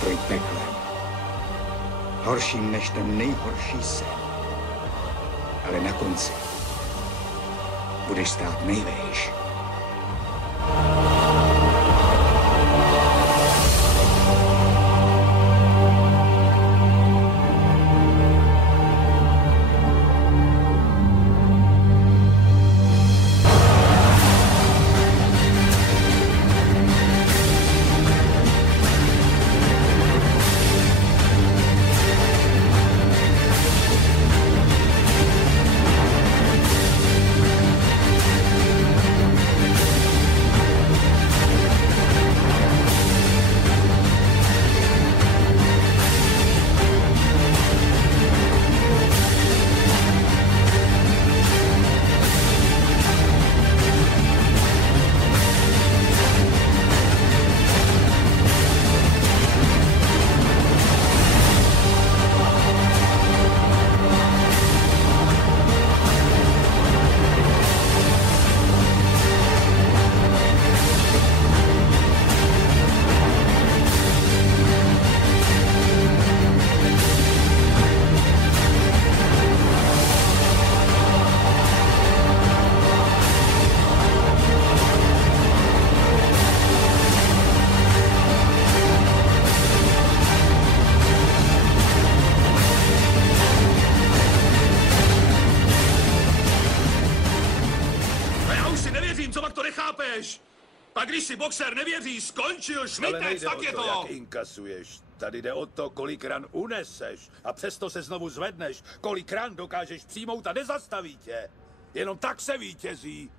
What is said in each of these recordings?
nástroj peklem. Horším než ten nejhorší sen. Ale na konci budeš stát nejvejš. A když si boxer nevěří, skončil šmitec, tak je to! Jak inkasuješ. Tady jde o to, kolik ran uneseš. A přesto se znovu zvedneš. Kolik ran dokážeš přijmout a nezastaví tě. Jenom tak se vítězí.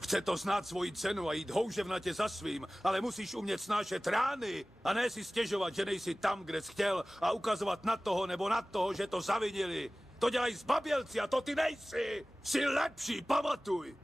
Chce to znát svoji cenu a jít houževnatě za svým, ale musíš umět snášet rány a ne si stěžovat, že nejsi tam, kde jsi chtěl a ukazovat na toho nebo na toho, že to zavinili. To dělají zbabělci a to ty nejsi. Jsi lepší, pamatuj.